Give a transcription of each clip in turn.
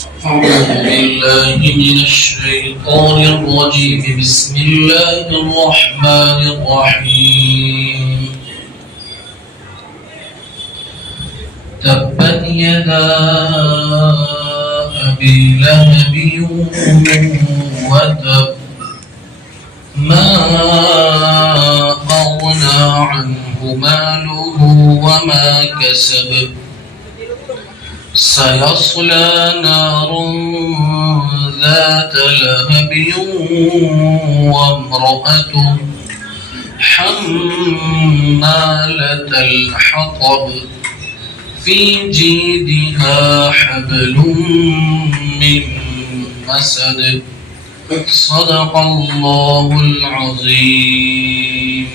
أعوذ بالله من الشيطان الرجيم بسم الله الرحمن الرحيم تبت يدا أبي لهب وتب ما أغنى عنه ماله وما كسب سيصلى نارا ذات لهب وامرأته حمالة الحطب في جيدها حبل من مسد صدق الله العظيم.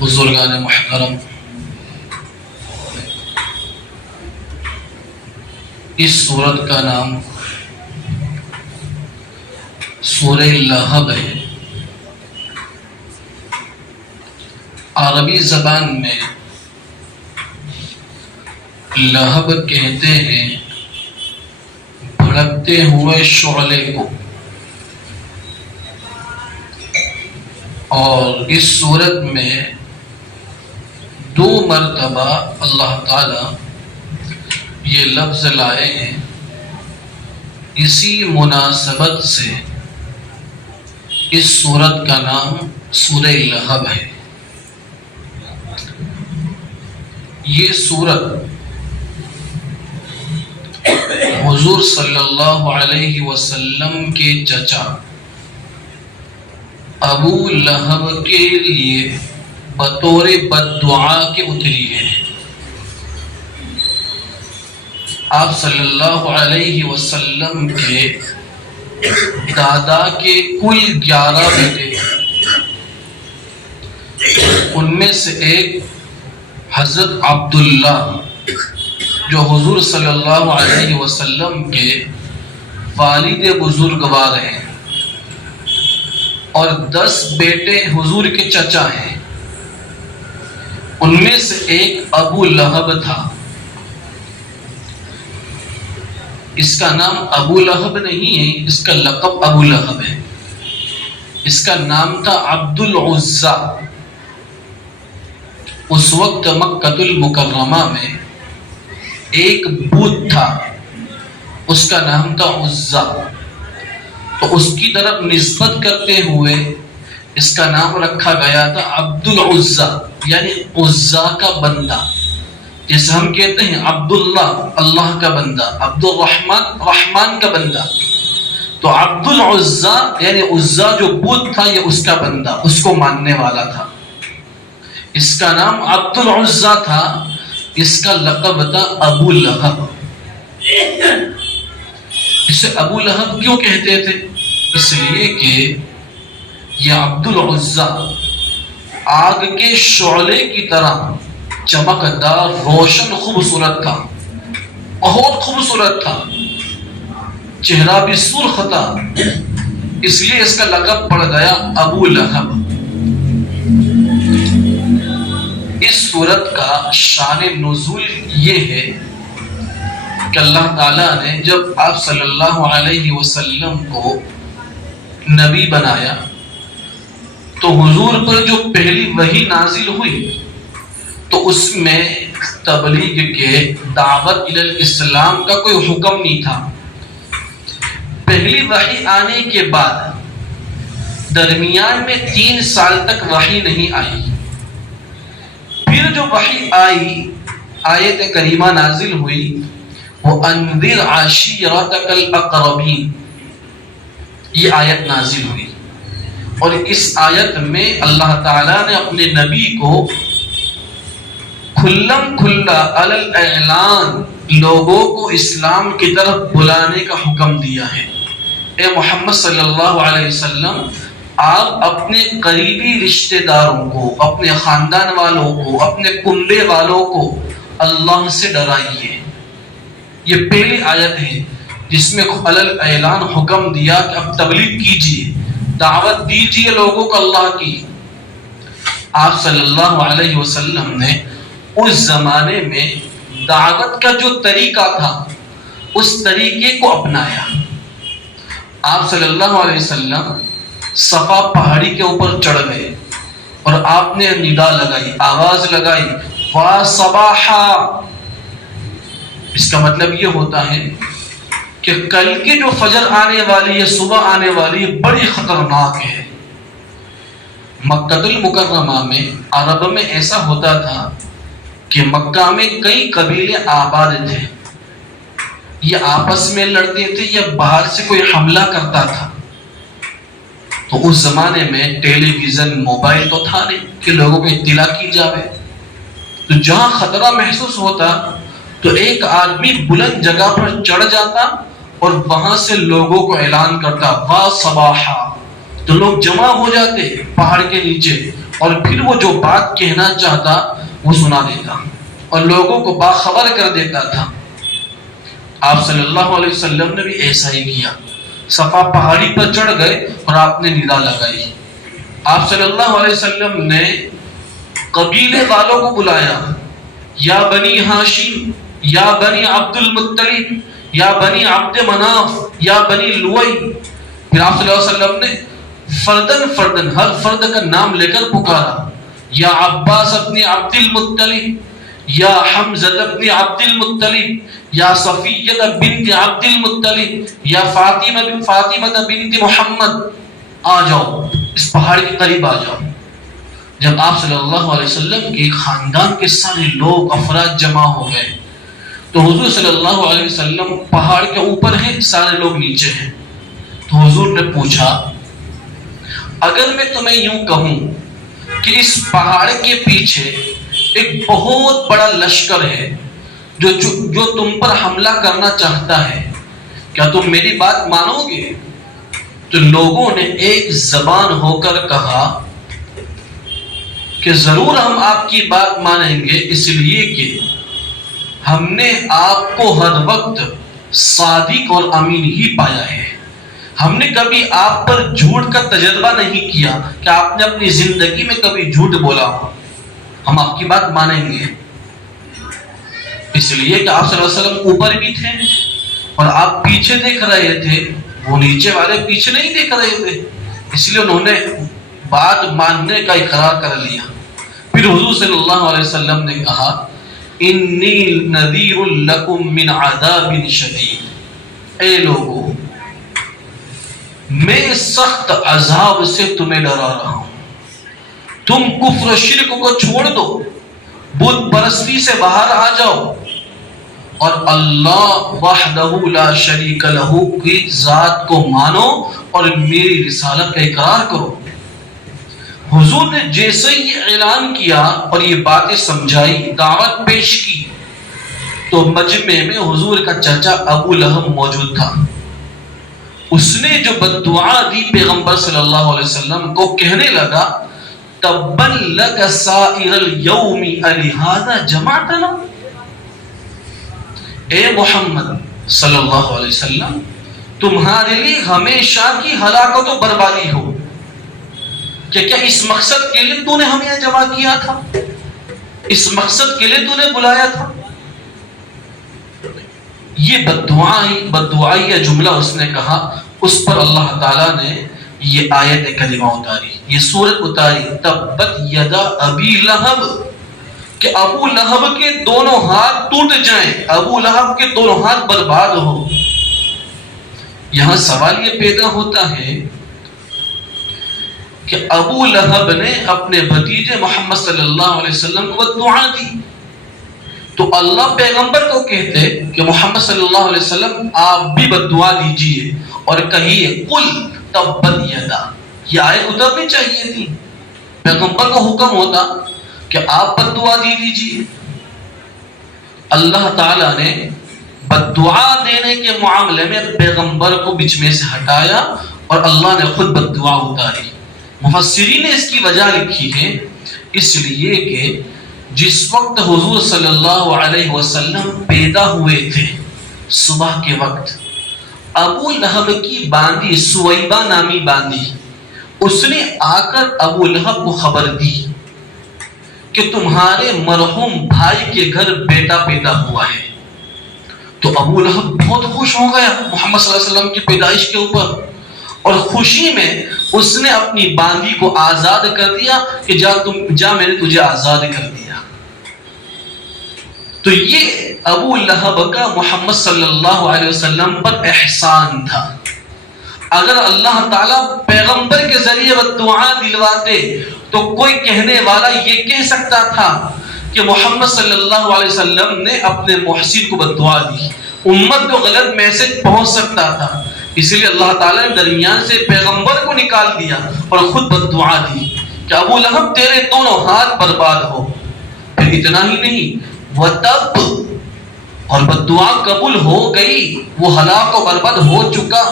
بزرگان محترم، اس سورت کا نام سورہ لہب ہے۔ عربی زبان میں لہب کہتے ہیں بھڑکتے ہوئے شعلے کو، اور اس سورت میں 2 مرتبہ اللہ تعالی یہ لفظ لائے ہیں۔ اسی مناسبت سے اس سورت کا نام سورہ لہب ہے۔ یہ سورت حضور صلی اللہ علیہ وسلم کے چچا ابو لہب کے لیے بطور بد دعا کے اتری ہے۔ آپ صلی اللہ علیہ وسلم کے دادا کے کل 11 بیٹے، ان میں سے ایک حضرت عبداللہ جو حضور صلی اللہ علیہ وسلم کے والد بزرگوار ہیں، اور 10 بیٹے حضور کے چچا ہیں۔ ان میں سے ایک ابو لہب تھا۔ اس کا نام ابو لہب نہیں ہے، اس کا لقب ابو لہب ہے۔ اس کا نام تھا عبد العزا۔ اس وقت مکۃ المکرمہ میں ایک بت تھا، اس کا نام تھا عزا، تو اس کی طرف نسبت کرتے ہوئے اس کا نام رکھا گیا تھا عبد العزا، یعنی عزا کا بندہ۔ جیسے ہم کہتے ہیں عبداللہ اللہ کا بندہ، عبد الرحمن رحمان کا بندہ، تو عبد العزا یعنی عزا جو بت تھا یہ اس کا بندہ، اس کو ماننے والا تھا۔ اس کا نام عبد العزا تھا، اس کا لقب تھا ابو لہب۔ اسے ابو لہب کیوں کہتے تھے؟ اس لیے کہ یہ عبد العزا آگ کے شعلے کی طرح چمکدار روشن خوبصورت تھا، بہت خوبصورت تھا، چہرہ بھی سرخ تھا، اس لیے اس کا لقب پڑ گیا ابو لہب۔ اس سورت کا شان نزول یہ ہے کہ اللہ تعالیٰ نے جب آپ صلی اللہ علیہ وسلم کو نبی بنایا تو حضور پر جو پہلی وحی نازل ہوئی تو اس میں تبلیغ کے دعوت الاسلام کا کوئی حکم نہیں تھا۔ پہلی وحی آنے کے بعد درمیان میں 3 سال تک وحی نہیں آئی۔ پھر جو وحی آئی، آیت کریمہ نازل ہوئی، وہ انذر عشیرتک الاقربین، یہ آیت نازل ہوئی، اور اس آیت میں اللہ تعالیٰ نے اپنے نبی کو کھلم کھلا علی الاعلان لوگوں کو اسلام کی طرف بلانے کا حکم دیا ہے۔ اے محمد صلی اللہ علیہ وسلم، آپ اپنے قریبی رشتہ داروں کو، اپنے خاندان والوں کو، اپنے کنبے والوں کو اللہ سے ڈرائیے۔ یہ پہلی آیت ہے جس میں علی الاعلان حکم دیا کہ اب تبلیغ کیجیے، دعوت دیجیے لوگوں کو اللہ کی۔ آپ صلی اللہ علیہ وسلم نے اس زمانے میں دعوت کا جو طریقہ تھا اس طریقے کو اپنایا۔ آپ صلی اللہ علیہ وسلم صفا پہاڑی کے اوپر چڑھ گئے اور آپ نے ندا لگائی، آواز لگائی، وا صباحا۔ اس کا مطلب یہ ہوتا ہے کہ کل کی جو فجر آنے والی ہے، صبح آنے والی ہے، بڑی خطرناک ہے۔ مکہ المکرمہ میں عرب میں ایسا ہوتا تھا کہ مکہ میں کئی قبیلے آباد تھے، یہ آپس میں لڑتے تھے یا باہر سے کوئی حملہ کرتا تھا۔ تو اس زمانے میں ٹیلی ویژن، موبائل تو تھا نہیں کہ لوگوں کو اطلاع کی جاوے، تو جہاں خطرہ محسوس ہوتا تو ایک آدمی بلند جگہ پر چڑھ جاتا اور وہاں سے لوگوں کو اعلان کرتا وا صباحا، تو لوگ جمع ہو جاتے پہاڑ کے نیچے اور پھر وہ جو بات کہنا چاہتا وہ سنا دیتا اور لوگوں کو باخبر کر دیتا تھا۔ آپ صلی اللہ علیہ وسلم نے بھی ایسا ہی کیا، صفا پہاڑی پر چڑھ گئے اور آپ نے ندا لگائی۔ آپ صلی اللہ علیہ وسلم نے قبیلے والوں کو بلایا، یا بنی ہاشم، یا بنی عبد المطلب، یا بنی عبد مناف، یا بنی لوئی۔ پھر آپ صلی اللہ علیہ وسلم نے فردن ہر فرد کا نام لے کر پکارا، یا عباس ابن عبد المطلب، یا حمزہ ابن عبد المطلب، یا صفیہ بنت عبد المطلب، یا فاطمہ بنت محمد، آ جاؤ اس پہاڑ کے قریب آ جاؤ۔ جب آپ صلی اللہ علیہ وسلم کے خاندان کے سارے لوگ افراد جمع ہو گئے تو حضور صلی اللہ علیہ وسلم پہاڑ کے اوپر ہیں، سارے لوگ نیچے ہیں۔ تو حضور نے پوچھا، اگر میں تمہیں یوں کہوں کہ اس پہاڑ کے پیچھے ایک بہت بڑا لشکر ہے جو تم پر حملہ کرنا چاہتا ہے، کیا تم میری بات مانو گے؟ تو لوگوں نے ایک زبان ہو کر کہا کہ ضرور ہم آپ کی بات مانیں گے، اس لیے کہ ہم نے آپ کو ہر وقت صادق اور امین ہی پایا ہے۔ ہم نے کبھی آپ پر جھوٹ کا تجربہ نہیں کیا کہ آپ نے اپنی زندگی میں کبھی جھوٹ بولا ہو، ہم آپ کی بات مانیں گے۔ اس لیے کہ آپ صلی اللہ علیہ وسلم اوپر بھی تھے اور آپ پیچھے دیکھ رہے تھے، وہ نیچے والے پیچھے نہیں دیکھ رہے تھے، اس لیے انہوں نے بات ماننے کا اقرار کر لیا۔ پھر حضور صلی اللہ علیہ وسلم نے کہا، انی نذیر لکم من عذاب شدید، اے لوگو میں سخت عذاب سے تمہیں ڈرا رہا ہوں، تم کفر و شرک کو چھوڑ دو، بت پرستی سے باہر آ جاؤ اور اللہ وحدہ لا شریک لہ کی ذات کو مانو اور میری رسالت کا اقرار کرو۔ حضور نے جیسے ہی اعلان کیا اور یہ باتیں سمجھائی، دعوت پیش کی، تو مجمع میں حضور کا چچا ابو لہب موجود تھا۔ اس نے جو بددعا دی پیغمبر صلی اللہ علیہ وسلم کو، کہنے لگا، تبا لک سائر اليوم الہذا جمعتنا، اے محمد صلی اللہ علیہ وسلم تمہارے لیے ہمیشہ کی ہلاکت و بربادی ہو، کہ کیا اس مقصد کے لیے تو نے ہمیں یہاں جمع کیا تھا، اس مقصد کے لیے تو نے بلایا تھا؟ یہ بددعائی جملہ اس نے کہا، اس پر اللہ تعالیٰ نے یہ آیت کریمہ اتاری، یہ سورت اتاری، تبت یدا ابی لہب، کہ ابو لہب کے دونوں ہاتھ ٹوٹ جائیں، ابو لہب کے دونوں ہاتھ برباد ہو۔ یہاں سوال یہ پیدا ہوتا ہے کہ ابو لہب نے اپنے بھتیجے محمد صلی اللہ علیہ وسلم کو بددعا دی، تو اللہ پیغمبر کو کہتے کہ محمد صلی اللہ علیہ وسلم آپ بھی بددعا دیجئے اور کہیے قل تبت یدا، یہ آیت اترنی چاہیے تھی، پیغمبر کا حکم ہوتا کہ آپ بددعا دی دیجئے۔ اللہ تعالیٰ نے بددعا دینے کے معاملے میں پیغمبر کو بیچ میں سے ہٹایا اور اللہ نے خود بددعا اتاری۔ مفسرین نے اس کی وجہ لکھی ہے، اس لیے کہ جس وقت حضور صلی اللہ علیہ وسلم پیدا ہوئے تھے صبح کے وقت، ابو لہب کی باندی سویبہ نامی باندی، اس نے آ کر ابو لہب کو خبر دی کہ تمہارے مرحوم بھائی کے گھر بیٹا پیدا ہوا ہے۔ تو ابو لہب بہت خوش ہو گیا محمد صلی اللہ علیہ وسلم کی پیدائش کے اوپر، اور خوشی میں اس نے اپنی باندی کو آزاد کر دیا کہ جا میں نے تجھے آزاد کر دیا۔ تو یہ ابو لہب کا محمد صلی اللہ علیہ وسلم پر احسان تھا۔ اگر اللہ تعالیٰ پیغمبر کے ذریعے بددعا دلواتے تو کوئی کہنے والا یہ کہہ سکتا تھا کہ محمد صلی اللہ علیہ وسلم نے اپنے محسن کو بددعا دی، امت کو غلط میسج پہنچ سکتا تھا، اس لیے اللہ تعالیٰ نے درمیان سے پیغمبر کو نکال دیا اور خود بددعا دی کہ ابو لہب تیرے دونوں ہاتھ برباد ہو۔ پھر اتنا ہی نہیں، وَتَبْ، اور بددعا قبول ہو گئی، وہ ہلاک و برباد ہو چکا۔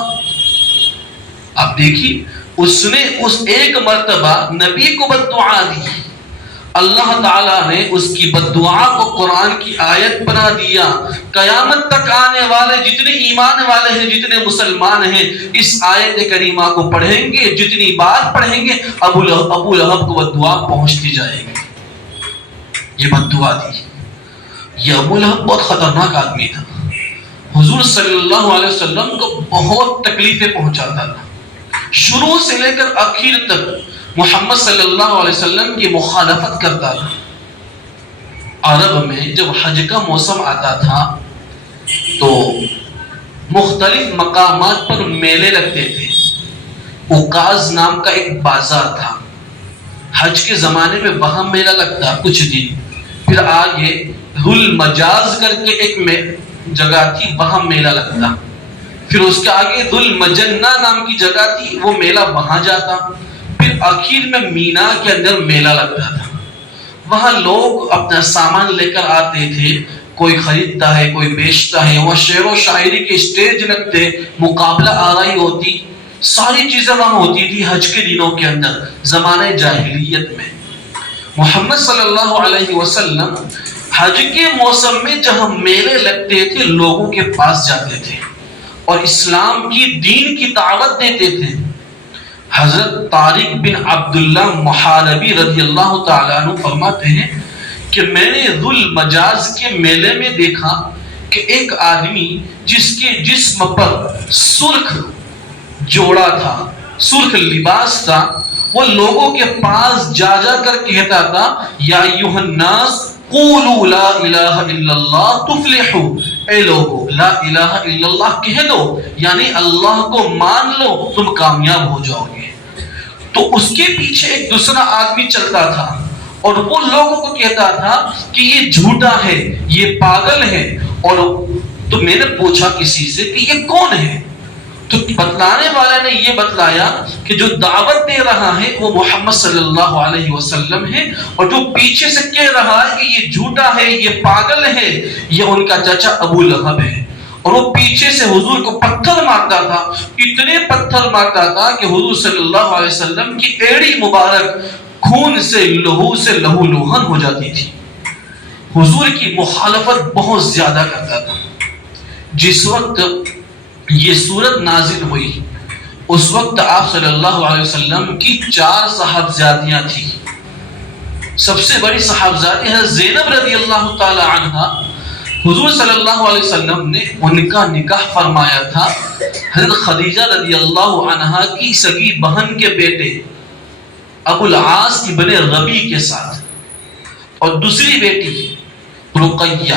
اب دیکھیے اس نے اس ایک مرتبہ نبی کو بددعا دی، اللہ تعالیٰ نے اس کی بددعا کو قرآن کی آیت بنا دیا۔ قیامت تک آنے والے جتنے ایمان والے ہیں، جتنے مسلمان ہیں، اس آیت کریمہ کو پڑھیں گے، جتنی بار پڑھیں گے ابو لہب کو بددعا پہنچتی جائے گی۔ یہ بددعا دی۔ یہ ابو لہب بہت خطرناک آدمی تھا، حضور صلی اللہ علیہ وسلم کو بہت تکلیفیں پہنچاتا تھا، شروع سے لے کر آخر تک محمد صلی اللہ علیہ وسلم کی مخالفت کرتا تھا۔ عرب میں جب حج کا موسم آتا تھا تو مختلف مقامات پر میلے لگتے تھے۔ عکاظ نام کا ایک بازار تھا، حج کے زمانے میں وہاں میلہ لگتا کچھ دن، پھر آگے ذو المجاز کر کے ایک جگہ تھی، وہاں میلہ لگتا، پھر اس کے آگے ذو المجنہ نام کی جگہ تھی، وہ میلہ وہاں جاتا، پھر آخر میں مینا کے اندر میلہ لگتا تھا۔ وہاں لوگ اپنا سامان لے کر آتے تھے، کوئی خریدتا ہے کوئی بیچتا ہے، وہاں شعر و شاعری کے اسٹیج لگتے، مقابلہ آرائی ہوتی، ساری چیزیں وہاں ہوتی تھی حج کے دنوں کے اندر، زمانہ جاہلیت میں۔ محمد صلی اللہ علیہ وسلم حج کے موسم میں جہاں میلے لگتے تھے لوگوں کے پاس جاتے تھے اور اسلام کی دین کی دعوت دیتے تھے۔ حضرت طارق بن عبداللہ محاربی رضی اللہ تعالیٰ عنہ فرماتے ہیں کہ میں نے ذو المجاز کے میلے میں دیکھا کہ ایک آدمی جس کے جسم پر سرخ جوڑا تھا، سرخ لباس تھا، وہ لوگوں کے پاس جا جا کر کہتا تھا یا ایھا الناس قولوا لا الہ الا اللہ تفلحوا، اے لوگو لا الہ الا اللہ کہہ دو، یعنی اللہ کو مان لو تم کامیاب ہو جاؤ گے۔ تو اس کے پیچھے ایک دوسرا آدمی چلتا تھا اور وہ لوگوں کو کہتا تھا کہ یہ جھوٹا ہے، یہ پاگل ہے، اور تو میں نے پوچھا کسی سے کہ یہ کون ہے، تو بتلانے والے نے یہ بتلایا کہ جو دعوت دے رہا ہے وہ محمد صلی اللہ علیہ وسلم ہے، اور جو پیچھے سے کہہ رہا ہے کہ یہ جھوٹا ہے، یہ پاگل ہے، یہ ان کا چچا ابو لہب ہے۔ اور وہ پیچھے سے حضور کو پتھر مارتا تھا، اتنے پتھر مارتا تھا کہ حضور صلی اللہ علیہ وسلم کی ایڑی مبارک خون سے لہو لوہن ہو جاتی تھی۔ حضور کی مخالفت بہت زیادہ کرتا تھا۔ جس وقت یہ صورت نازل ہوئی اس وقت آپ صلی اللہ علیہ وسلم کی 4 صاحبزادیاں تھیں۔ سب سے بڑی صاحبزادی ہے زینب رضی اللہ تعالی عنہا۔ حضور صلی اللہ علیہ وسلم نے ان کا نکاح فرمایا تھا حضرت خدیجہ رضی اللہ عنہا کی سگی بہن کے بیٹے ابو العاص ابن ربیع کے ساتھ، اور دوسری بیٹی رقیہ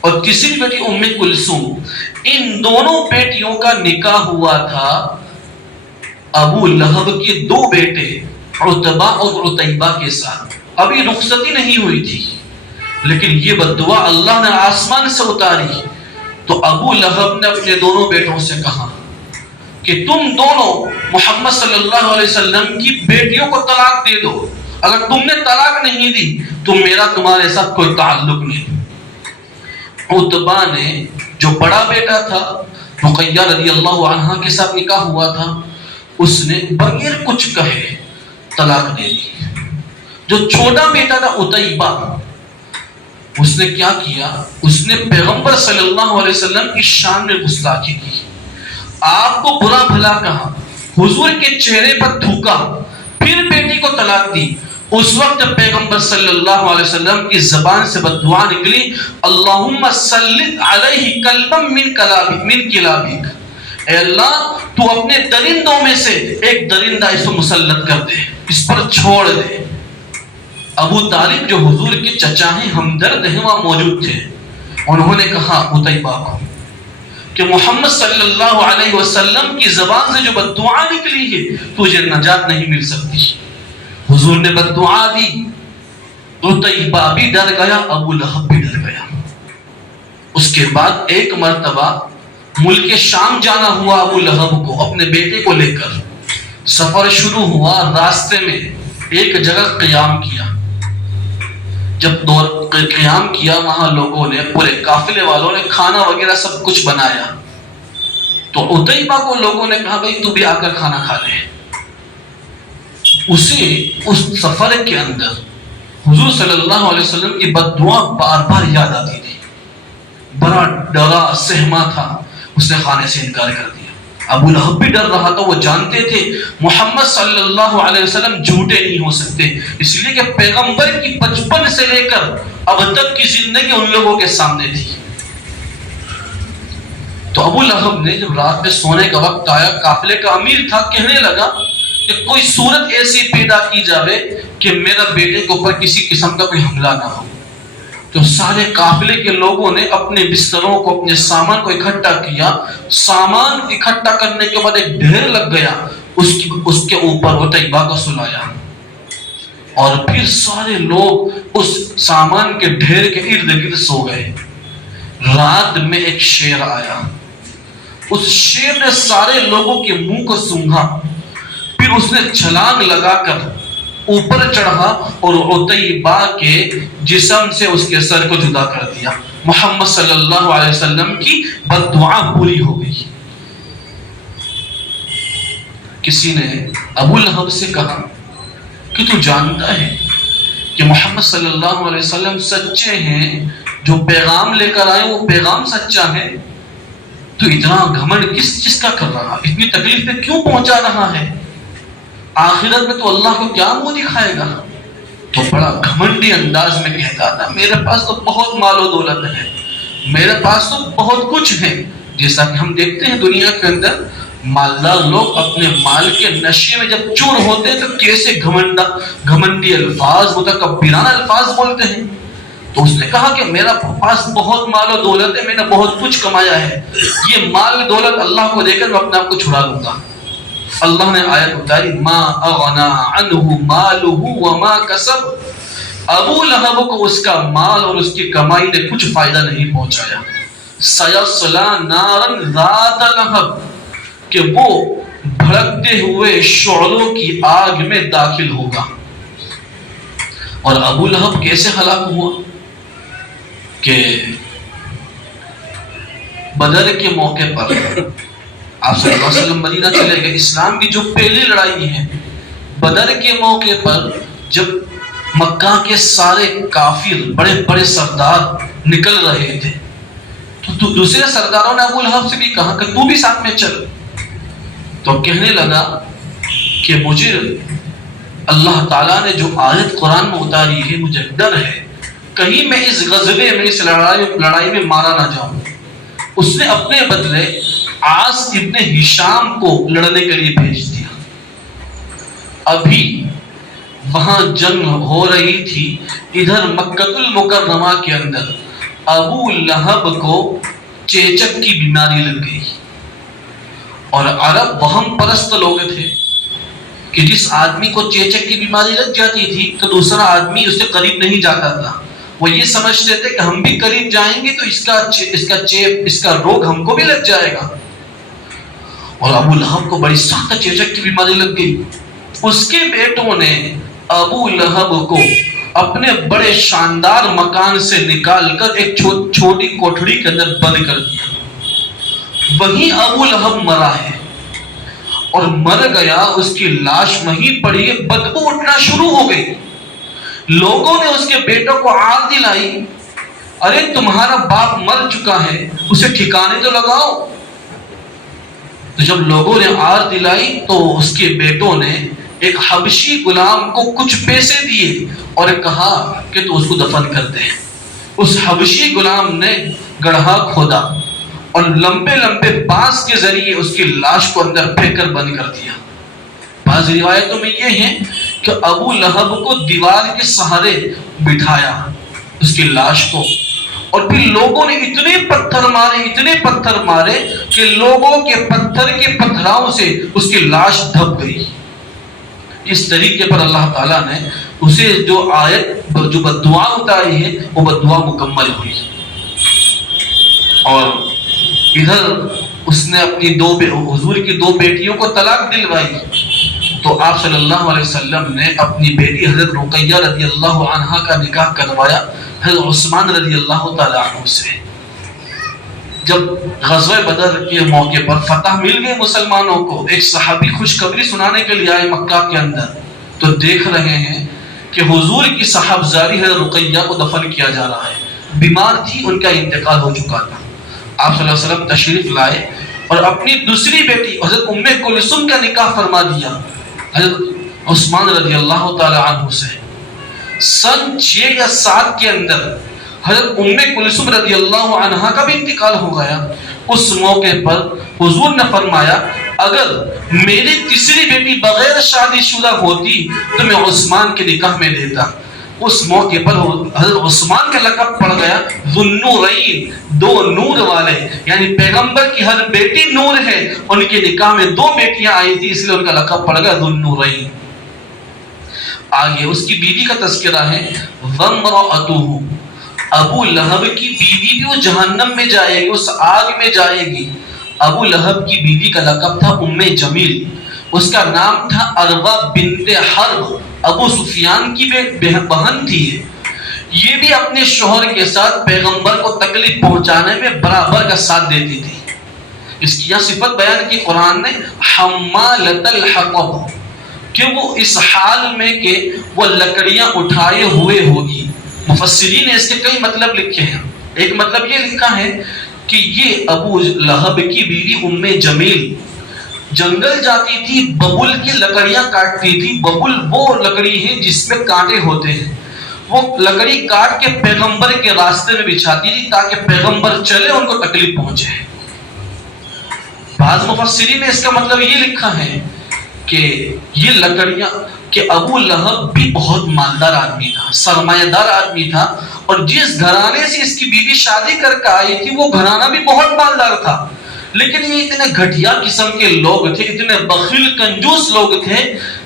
اور تیسری بیٹی ام کلثوم، ان دونوں بیٹیوں کا نکاح ہوا تھا ابو لہب کے 2 بیٹے عتبہ اور عتیبہ کے ساتھ۔ ابھی رخصتی نہیں ہوئی تھی، لیکن یہ بددعا اللہ نے آسمان سے اتاری تو ابو لہب نے اپنے دونوں بیٹوں سے کہا کہ تم دونوں محمد صلی اللہ علیہ وسلم کی بیٹیوں کو طلاق دے دو، اگر تم نے طلاق نہیں دی تو میرا تمہارے ساتھ کوئی تعلق نہیں۔ عتبہ نے جو بڑا بیٹا تھا رقیہ رضی اللہ عنہا کے ساتھ نکاح ہوا تھا، اس نے بغیر کچھ کہے طلاق دے دی۔ جو چھوٹا بیٹا تھا عتیبہ، اس نے کیا کیا، اس نے پیغمبر صلی اللہ علیہ وسلم کی شان میں گستاخی کی، آپ کو برا بھلا کہا، حضور کے چہرے پر تھوکا، پھر بیٹی کو طلاق دی۔ اس وقت پیغمبر صلی اللہ علیہ وسلم کی زبان سے بد دعا نکلی، اللہم سلط علیہ کلبا من کلابک، اے اللہ تو اپنے درندوں میں سے ایک درندہ اس کو مسلط کر دے، اس پر چھوڑ دے۔ ابو طالب جو حضور کے چچا ہیں، ہمدرد ہیں، وہاں موجود تھے۔ انہوں نے کہا عتیبہ کو کہ محمد صلی اللہ علیہ وسلم کی زبان سے جو بد دعا نکلی ہے تجھے نجات نہیں مل سکتی۔ حضور نے بد دعا دی، عتیبہ بھی ڈر گیا، ابو لہب بھی ڈر گیا۔ اس کے بعد ایک مرتبہ ملک شام جانا ہوا ابو لہب کو اپنے بیٹے کو لے کر۔ سفر شروع ہوا، راستے میں ایک جگہ قیام کیا۔ جب قیام کیا وہاں لوگوں نے، پورے قافلے والوں نے کھانا وغیرہ سب کچھ بنایا، تو عتیبہ کو لوگوں نے کہا بھائی تو بھی آ کر کھانا کھا لے۔ اسے اس سفر کے اندر حضور صلی اللہ علیہ وسلم کی بد دعا بار بار یاد آتی تھی، بڑا ڈرا سہما تھا، اس نے کھانے سے انکار کر دیا۔ ابو لہب بھی ڈر رہا تھا، وہ جانتے تھے محمد صلی اللہ علیہ وسلم جھوٹے نہیں ہو سکتے، اس لیے کہ پیغمبر کی بچپن سے لے کر اب تک کی زندگی ان لوگوں کے سامنے تھی۔ تو ابو لہب نے جب رات میں سونے کا وقت آیا، قافلے کا امیر تھا، کہنے لگا کہ کوئی صورت ایسی پیدا کی جاوے کہ میرا بیٹے کے اوپر کسی قسم کا کوئی حملہ نہ ہو۔ تو سارے قافلے کے لوگوں نے اپنے بستروں کو، اپنے سامان کو اکٹھا کیا۔ سامان اکٹھا کرنے کے بعد ایک ڈھیر لگ گیا، اس کے اوپر عتیبہ کو سلایا، اور پھر سارے لوگ اس سامان کے ڈھیر کے ارد گرد سو گئے۔ رات میں ایک شیر آیا، اس شیر نے سارے لوگوں کے منہ کو سونگھا، پھر اس نے چھلانگ لگا کر اوپر چڑھا اور عتیبہ کے جسم سے اس کے سر کو جدا کر دیا۔ محمد صلی اللہ علیہ وسلم کی بد دعا پوری ہو گئی۔ کسی نے ابو لہب سے کہا کہ تو جانتا ہے کہ محمد صلی اللہ علیہ وسلم سچے ہیں، جو پیغام لے کر آئے وہ پیغام سچا ہے، تو اتنا گھمنڈ کس چیز کا کر رہا، اتنی تکلیفیں کیوں پہنچا رہا ہے؟ آخرت میں تو اللہ کو کیا منہ دکھائے گا؟ تو بڑا گھمنڈی انداز میں کہتا تھا میرے پاس تو بہت مال و دولت ہے، میرے پاس تو بہت کچھ ہے۔ جیسا کہ ہم دیکھتے ہیں دنیا کے اندر مالدار لوگ اپنے مال کے نشے میں جب چور ہوتے ہیں تو کیسے گھمنڈی الفاظ، متکبرانہ الفاظ بولتے ہیں۔ تو اس نے کہا کہ میرا پاس بہت مال و دولت ہے، میں نے بہت کچھ کمایا ہے، یہ مال و دولت اللہ کو دے کر میں اپنے آپ کو چھڑا لوں گا۔ اللہ نے آیت اتاری، ما اغنا عنہ مالہ وما کسب، ابو لہب کو اس کا مال اور اس کی کمائی نے کچھ فائدہ نہیں پہنچایا۔ سیصلی نارا ذات لہب، کہ وہ بھڑکتے ہوئے شعلوں کی آگ میں داخل ہوگا۔ اور ابو لہب کیسے ہلاک ہوا کہ بدر کے موقع پر آپ صلی اللہ علیہ وسلم مدینہ چلے گئے، اسلام کی جو پہلی لڑائی ہے بدر کے موقع پر، جب مکہ کے سارے کافر بڑے بڑے سردار نکل رہے تھے تو دوسرے سرداروں نے ابو لہب سے بھی کہا کہ تو بھی ساتھ میں چل۔ تو کہنے لگا کہ مجھے اللہ تعالیٰ نے جو آیت قرآن میں اتاری ہے مجھے ڈر ہے کہیں میں اس غزوے میں، اس لڑائی میں مارا نہ جاؤں۔ اس نے اپنے بدلے عاص ابن ہشام کو لڑنے کے لیے بھیج دیا۔ ابھی وہاں جنگ ہو رہی تھی، ادھر مکہ المکرمہ کے اندر ابو لہب کو چیچک کی بیماری لگ گئی، اور عرب وہم پرست لوگ تھے کہ جس آدمی کو چیچک کی بیماری لگ جاتی تھی تو دوسرا آدمی اس سے قریب نہیں جاتا تھا۔ وہ یہ سمجھتے تھے کہ ہم بھی قریب جائیں گے تو اس کا روگ ہم کو بھی لگ جائے گا۔ اور ابو لہب کو بڑی سخت چیچک کی بیماری لگ گئی۔ اس کے بیٹوں نے ابو لہب کو اپنے بڑے شاندار مکان سے نکال کر ایک چھوٹی کوٹھڑی کے اندر بند کر دیا۔ وہیں ابو لہب مرا ہے، اور مر گیا، اس کی لاش وہیں پڑی ہے، بدبو اٹھنا شروع ہو گئی۔ لوگوں نے اس کے بیٹوں کو آر دلائی، ارے تمہارا باپ مر چکا ہے، اسے ٹھکانے تو لگاؤ۔ تو جب لوگوں نے آر دلائی تو اس کے بیٹوں نے ایک حبشی غلام کو کچھ پیسے دیے اور کہا کہ تو اس کو دفن کر دے۔ اس حبشی غلام نے گڑھا کھودا اور لمبے لمبے بانس کے ذریعے اس کی لاش کو اندر پھینک کر بند کر دیا۔ بعض روایتوں میں یہ ہے کہ ابو لہب کو دیوار کے سہارے بٹھایا اس کی لاش کو، اور پھر لوگوں نے اتنے پتھر مارے کہ لوگوں کے پتھر کے پتھراؤں سے اس کی لاش دھب گئی۔ اس طریقے پر اللہ تعالیٰ نے اسے جو بددعا اتاری ہے وہ بددعا مکمل ہوئی۔ اور ادھر اس نے اپنی حضور کی 2 بیٹیوں کو طلاق دلوائی، تو آپ صلی اللہ علیہ وسلم نے اپنی بیٹی حضرت رقیہ رضی اللہ عنہا کا نکاح کروایا حضرت عثمان رضی اللہ تعالی عنہ سے۔ جب غزوہ بدر کے موقع پر فتح مل گئے مسلمانوں کو، ایک صحابی خوشخبری سنانے کے لیے آئے مکہ کے اندر، تو دیکھ رہے ہیں کہ حضور کی صاحبزادی حضرت رقیہ کو دفن کیا جا رہا ہے۔ بیمار تھی، ان کا انتقال ہو چکا تھا۔ آپ صلی اللہ علیہ وسلم تشریف لائے اور اپنی دوسری بیٹی حضرت ام کلثوم کا نکاح فرما دیا حضرت عثمان رضی اللہ تعالی عنہ سے۔ سن 6 یا 7 کے اندر حضرت ام کلثوم رضی اللہ عنہا کا بھی انتقال ہو گیا۔ اس موقع پر حضور نے فرمایا اگر میری تیسری بیٹی بغیر شادی شدہ ہوتی تو میں عثمان کے نکاح میں دیتا۔ اس موقع پر حضرت عثمان کا لقب پڑ گیا ذو النورین، 2 نور والے، یعنی پیغمبر کی ہر بیٹی نور ہے، ان کے نکاح میں 2 بیٹیاں آئی تھی، اس لیے ان کا لقب پڑ گیا ذو النورین۔ آگے اس کی بیوی کا تذکرہ ہے وامرأتہ، ابو لہب کی بیوی بھی وہ جہنم میں جائے گی، اس آگ میں جائے گی۔ ابو لہب کی بیوی کا لقب تھا ام جمیل، اس کا نام تھا عروہ بنت حرب، ابو سفیان کی بہن تھی۔ یہ بھی اپنے شوہر کے ساتھ پیغمبر کو تکلیف پہنچانے میں برابر کا ساتھ دیتی تھی۔ اس کی یہ صفت بیان کی قرآن نے حمالۃ الحطب، کہ وہ اس حال میں کہ وہ لکڑیاں اٹھائے ہوئے ہوگی۔ مفسرین نے اس کے کئی مطلب لکھے ہیں۔ ایک مطلب یہ لکھا ہے کہ یہ ابو لہب کی بیوی ام جمیل جنگل جاتی تھی، ببول کی لکڑیاں کاٹتی تھی۔ ببول وہ لکڑی ہے جس میں کانٹے ہوتے ہیں، وہ لکڑی کاٹ کے پیغمبر کے راستے میں بچھاتی تھی تاکہ پیغمبر چلے ان کو تکلیف پہنچے۔ بعض مفسرین نے اس کا مطلب یہ لکھا ہے کہ یہ لکڑیاں، کہ ابو لہب بھی بہت مالدار آدمی تھا، سرمایہ دار آدمی تھا، اور جس گھرانے سے اس کی بیوی شادی کر کے آئی تھی وہ گھرانہ بھی بہت مالدار تھا، لیکن یہ اتنے گھٹیا قسم کے لوگ تھے، اتنے بخیل کنجوس لوگ تھے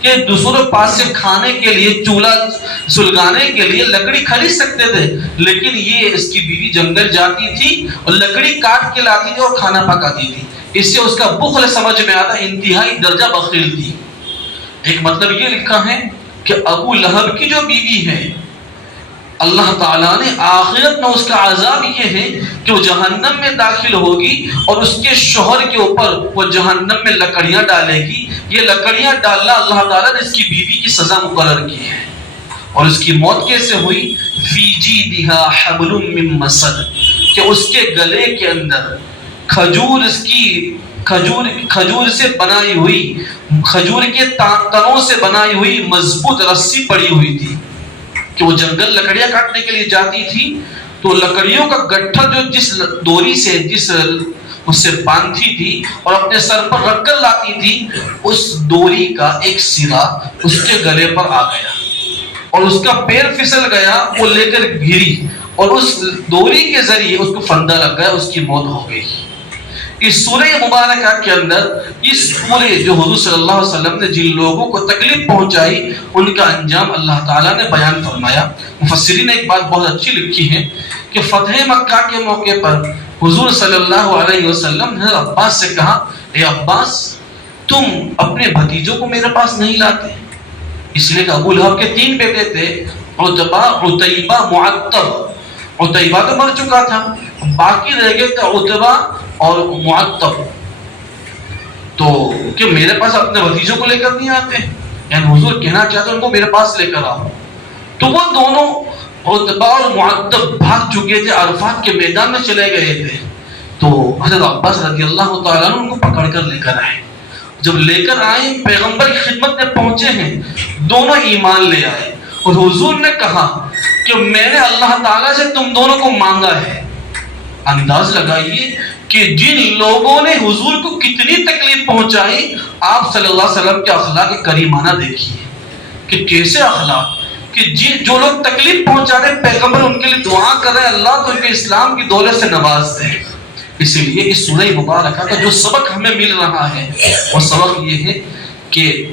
کہ دوسروں پاس سے کھانے کے لیے، چولہا سلگانے کے لیے لکڑی خرید سکتے تھے، لیکن یہ اس کی بیوی جنگل جاتی تھی اور لکڑی کاٹ کے لاتی تھی اور کھانا پکاتی تھی۔ اس سے اس کا بخل سمجھ میں آتا، انتہائی درجہ بخیل تھی۔ ایک مطلب یہ لکھا ہے کہ ابو لہب کی جو بیوی ہے، اللہ تعالیٰ نے آخرت میں اس کا عذاب یہ ہے کہ وہ جہنم میں داخل ہوگی اور اس کے شوہر کے اوپر وہ جہنم میں لکڑیاں ڈالے گی۔ یہ لکڑیاں ڈالنا اللہ تعالیٰ نے اس کی بیوی کی سزا مقرر کی ہے۔ اور اس کی موت کیسے ہوئی؟ فی جیدہا حبل من مسد، کہ اس کے گلے کے اندر کھجور سے بنائی ہوئی، کھجور کے تنوں سے بنائی ہوئی مضبوط رسی پڑی ہوئی تھی، کہ وہ جنگل لکڑیاں کاٹنے کے لیے جاتی تھی تو لکڑیوں کا گٹھا جو جس دوری سے اس سے باندھتی تھی اور اپنے سر پر رکھ کر لاتی تھی، اس دوری کا ایک سرا اس کے گلے پر آ گیا اور اس کا پیر پھسل گیا، وہ لے کر گری اور اس دوری کے ذریعے اس کو پھندہ لگ گیا، اس کی موت ہو گئی۔ اس سورہ مبارکہ کے اندر اس پورے جو حضور صلی اللہ علیہ وسلم نے جن لوگوں کو تکلیف پہنچائی ان کا انجام اللہ تعالیٰ نے بیان فرمایا۔ مفسرین نے ایک بات بہت اچھی لکھی ہے کہ فتح مکہ کے موقع پر حضور صلی اللہ علیہ وسلم نے عباس سے کہا، اے عباس تم اپنے بھتیجوں کو میرے پاس نہیں لاتے؟ اس لیے کہ ابو لہب کے 3 بیٹے تھے، عتبہ، عتیبہ، معتب۔ عتیبہ تو مر چکا تھا، باقی رہ گئے تھے عتبہ اور معتب، تو کہ میرے پاس اپنے بھتیجوں کو لے کر نہیں آتے، یعنی حضور کہنا چاہتے ان کو میرے پاس لے کر آؤ۔ تو وہ دونوں عتبہ اور معتب بھاگ چکے تھے، عرفات کے میدان میں چلے گئے تھے، تو حضرت عباس رضی اللہ تعالیٰ عنہ ان کو پکڑ کر لے کر آئے جب لے کر آئے پیغمبر کی خدمت میں پہنچے ہیں، دونوں ایمان لے آئے، اور حضور نے کہا کہ میں نے اللہ تعالیٰ سے تم دونوں کو مانگا ہے۔ انداز لگائیے کہ جن لوگوں نے حضور کو کتنی تکلیف پہنچائی، آپ صلی اللہ علیہ وسلم کے اخلاق کریمانہ دیکھیے کہ کیسے اخلاق، کہ جو لوگ تکلیف پہنچا رہے پیغمبر ان کے لیے دعا کر رہے ہیں اللہ تو ان کے اسلام کی دولت سے نواز دے۔ اسی لیے اس سورہ مبارکہ کا جو سبق ہمیں مل رہا ہے وہ سبق یہ ہے کہ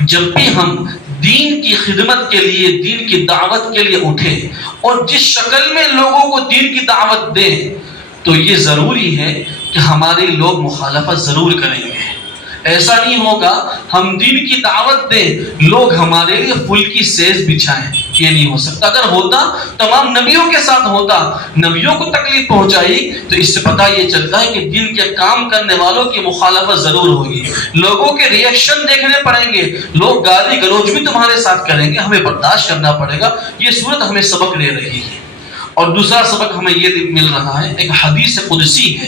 جب بھی ہم دین کی خدمت کے لیے، دین کی دعوت کے لیے اٹھیں اور جس شکل میں لوگوں کو دین کی دعوت دیں، تو یہ ضروری ہے کہ ہمارے لوگ مخالفت ضرور کریں گے۔ ایسا نہیں ہوگا ہم دین کی دعوت دیں لوگ ہمارے لیے پھول کی سیز بچھائیں، یہ نہیں ہو سکتا۔ اگر ہوتا تمام نبیوں کے ساتھ ہوتا، نبیوں کو تکلیف پہنچائی، تو اس سے پتہ یہ چلتا ہے کہ دین کے کام کرنے والوں کی مخالفت ضرور ہوگی، لوگوں کے ری ایکشن دیکھنے پڑیں گے، لوگ گالی گلوچ بھی تمہارے ساتھ کریں گے، ہمیں برداشت کرنا پڑے گا۔ یہ صورت ہمیں سبق لے رہی ہے۔ اور دوسرا سبق ہمیں یہ مل رہا ہے، ایک حدیث قدسی ہے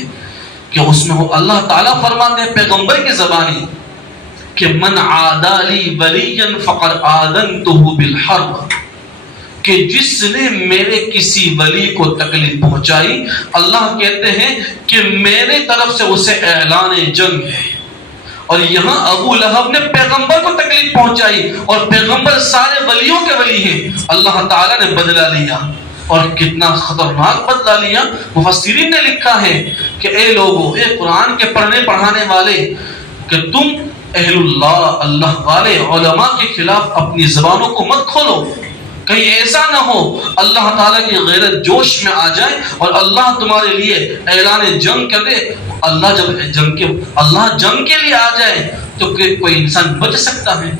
کہ اس میں وہ اللہ تعالیٰ فرماتے ہیں پیغمبر کی زبانی کہ من عادی لی ولیا فقد آذنتہ بالحرب، کہ جس نے میرے کسی ولی کو تکلیف پہنچائی، اللہ کہتے ہیں کہ میرے طرف سے اسے اعلان جنگ ہے۔ اور یہاں ابو لہب نے پیغمبر کو تکلیف پہنچائی اور پیغمبر سارے ولیوں کے ولی ہیں، اللہ تعالیٰ نے بدلہ لیا، اور کتنا خطرناک بدلہ لیا۔ مفسرین نے لکھا ہے کہ اے لوگو، اے قرآن کے پڑھنے پڑھانے والے، کہ تم اہل اللہ، اللہ والے علماء کے خلاف اپنی زبانوں کو مت کھولو، کہیں ایسا نہ ہو اللہ تعالیٰ کی غیرت جوش میں آ جائے اور اللہ تمہارے لیے اعلان جنگ کر دے۔ اللہ جنگ کے لیے آ جائے تو کوئی انسان بچ سکتا ہے؟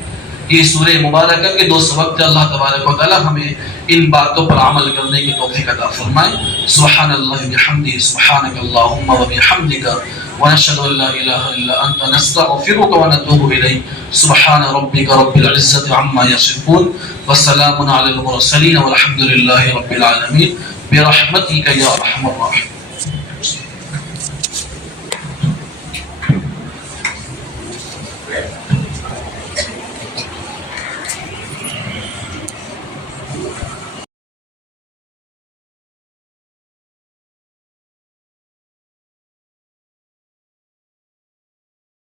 یہ سورہ مبارکہ کے دو سبق تھے۔ اللہ تبارک و تعالی ہمیں ان باتوں پر عمل کرنے کی توفیق عطا فرمائے۔ سبحان اللہ بحمدہ، سبحانک اللہم و بحمدک، ونشهد ان لا اله الا انت، نستغفرك ونتوب اليك۔ سبحان ربك رب العزة عما يصفون، وسلام على المرسلين، والحمد لله رب العالمين، برحمتك يا ارحم الراحمين۔